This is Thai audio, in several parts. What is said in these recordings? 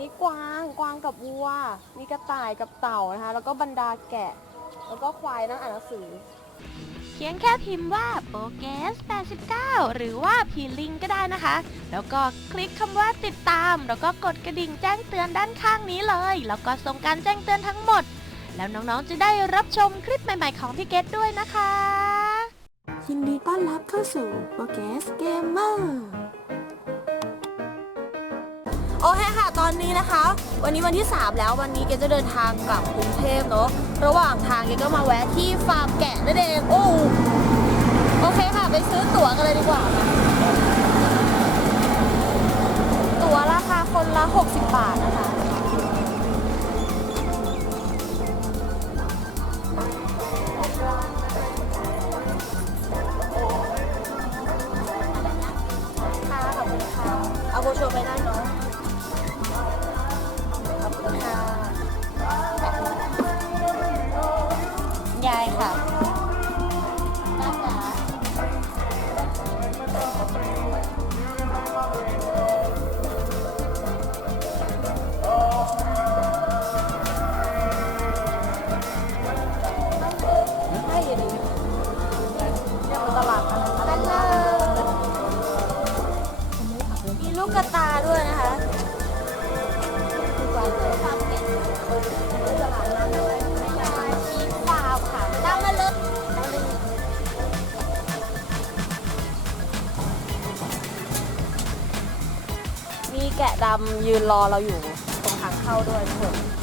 นี้กวางกวางกับวัว มีกระต่ายกับเต่านะคะ แล้วก็บรรดาแกะ แล้วก็ควายนั่งอ่านหนังสือ เพียงแค่พิมพ์ว่าโปเกส89 หรือว่าพีลิงก็ได้นะคะ แล้วก็คลิกคำว่าติดตาม แล้วก็กดกระดิ่งแจ้งเตือนด้านข้างนี้เลย แล้วก็ส่งการแจ้งเตือนทั้งหมด แล้วน้องๆจะได้รับชมคลิปใหม่ๆของพี่เกดด้วยนะคะ ยินดีต้อนรับเข้าสู่โปเกสเกมเมอร์ เคค่ะ ตอนนี้นะคะ วันนี้วันที่ 3 แล้ววันนี้เกจะเดินทางกลับกรุงเทพเนาะระหว่างทางเกก็มาแวะที่ฟาร์มแกะนั่นเองโอ้โอเคค่ะ ไปซื้อตั๋วกันเลยดีกว่า ตั๋วราคาคนละ 60 บาทนะคะ ดำยืนรอเราอยู่ตรงทางเข้าด้วยทุกคน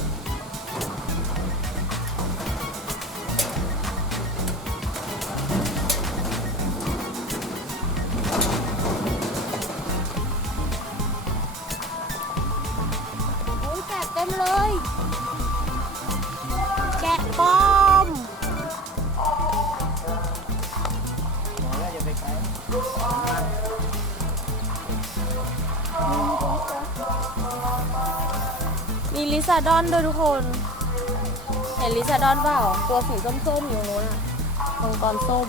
ซาดอนด้วยทุกคน เห็นลิซาดอนเปล่า ตัวสีส้มๆอยู่นู้นอะมังกรส้ม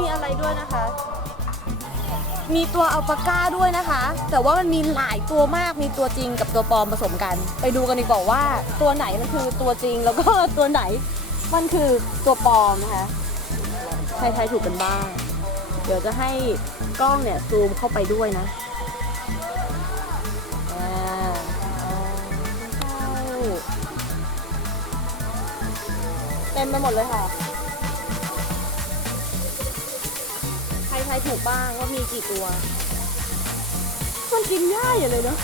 มีอะไรด้วยนะคะ มีตัวอัลปาก้าด้วยนะคะ แต่ว่ามันมีหลายตัวมากมีตัวจริงกับตัวปลอมผสมกัน ไปดูกันดีกว่าว่าตัวไหนมันคือตัวจริงแล้วก็ตัวไหนมันคือตัวปลอมนะคะใครทายถูกกันบ้าง เดี๋ยวจะให้กล้องเนี่ยซูมเข้าไปด้วยนะเต็มไปหมดเลยค่ะ ถูกบ้างว่ามีกี่ตัว มันกินง่ายอย่างเลยเนาะ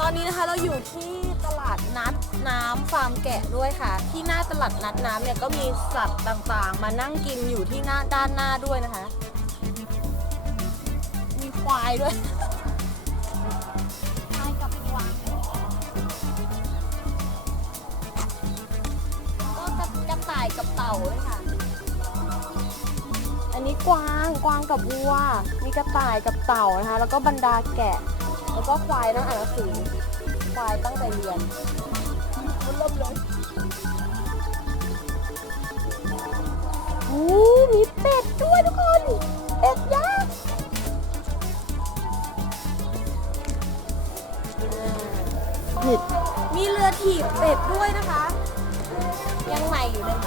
ตอนนี้นะคะเราอยู่ที่ตลา ดนัดน้ำฟาร์มแกะด้วยค่ะ ที่หน้าตลาดนัดน้ำเนี่ยก็มีสัตว์ต่างๆ มานั่งกินอยู่ที่หน้าด้านหน้าด้วยนะคะ มีควายด้วยควายกับกวางก็กระกระต่ายกับเต่าด้วยค่ะ อันนี้กวางกวางกับวัว มีกระต่ายกับเต่านะคะ แล้วก็บรรดาแกะ แล้วก็ควายนั่งอ่านหนังสือ ควายตั้งใจเรียนมันล่มเลยโอ้มีเป็ดด้วยทุกคน เป็ดยักษ์เป็ดมีเรือถีบเป็ดด้วยนะคะ ยังใหม่อยู่เลย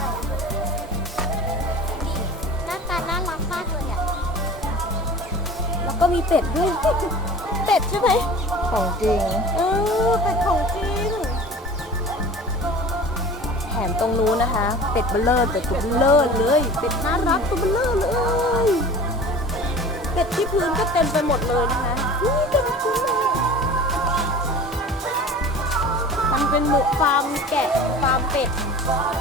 นี่หน้าตาน่ารักมากเลยอะ แล้วก็มีเป็ดด้วย เป็ดใช่ไหม ของจริง เออเป็ดของจริง แถมตรงนู้นนะคะ เป็ดเบลเลอร์เป็ดตัวเบลเลอร์เลย เป็ดน่ารักตัวเบลเลอร์เลย เป็ดที่พื้นก็เต็มไปหมดเลยนะคะนี่เต็มพื้นเลยมันเป็นหมู่ฟาร์มแกะฟาร์มเป็ดบัด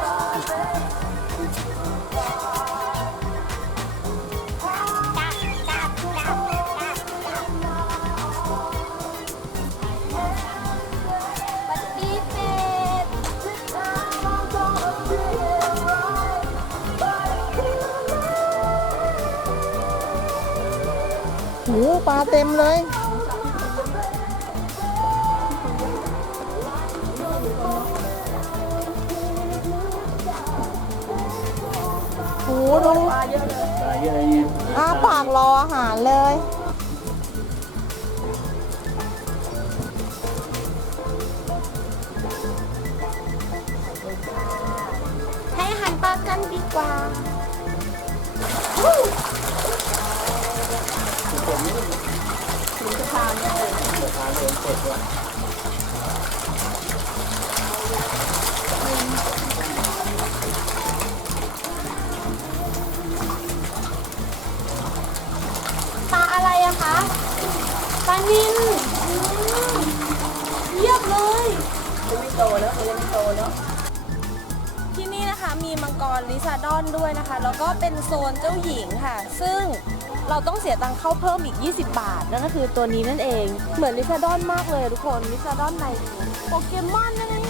หูปลาเต็มเลย หูดูปลาเยอะเลยอ้าปากรออาหารเลย ให้อาหารปลากันดีกว่า ปลาอะไรอะคะปลานินอืมเยียบเลยยังไม่โตเนอะมันยังไม่โตเนาะที่นี่นะคะมีมังกรลิซาดอนด้วยนะคะ แล้วก็เป็นโซนเจ้าหญิงค่ะ ซึ่ง เราต้องเสียตังค์เข้าเพิ่มอีก 20 บาท นั่นก็คือตัวนี้นั่นเอง เหมือนลิซาดอนมากเลยทุกคนลิซาดอนในโปเกมอนนั่นเอง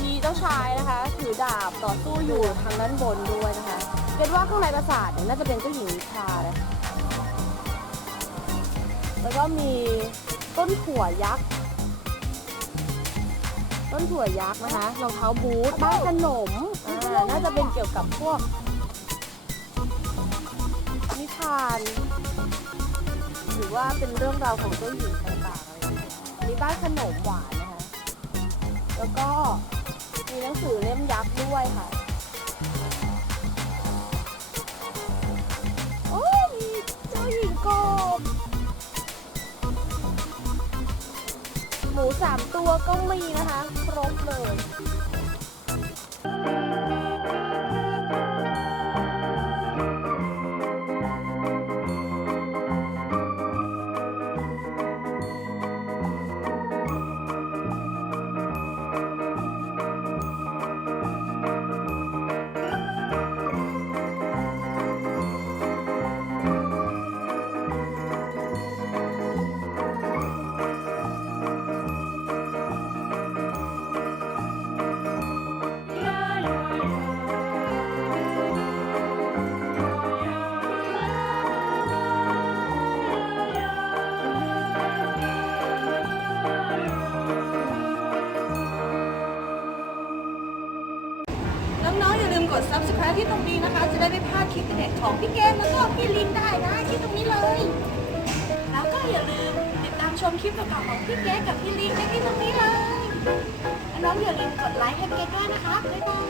มีเจ้าชายนะคะถือดาบต่อสู้อยู่ทางด้านบนด้วยนะคะเกดว่าข้างในปราสาทเนี่ยน่าจะเป็นเจ้าหญิงนิทรานะแล้วก็มีต้นถั่วยักษ์ ต้นถั่วยักษ์นะคะรองเท้าบูทบ้านขนมอ่าน่าจะเป็นเกี่ยวกับพวก นิทาน หรือว่าเป็นเรื่องราวของเจ้าหญิงต่างๆอะไรอย่างเงี้ยอันนี้บ้านขนมหวานนะคะ แล้วก็มีหนังสือเล่มยักษ์ด้วยค่ะ โอ้มีเจ้าหญิงกบหมูสามตัวก็มีนะคะ ครบเลย subscribe ที่ตรงนี้นะคะ จะได้ไม่พลาดคลิปเด็ดของพี่เกมแล้วก็พี่ลินได้นะที่ตรงนี้เลย แล้วก็อย่าลืมติดตามชมคลิปต่อๆของพี่เกมกับพี่ลินได้ที่ตรงนี้เลยและน้องอย่าลืมกดไลค์ให้เกมด้วยนะคะบ๊ายบาย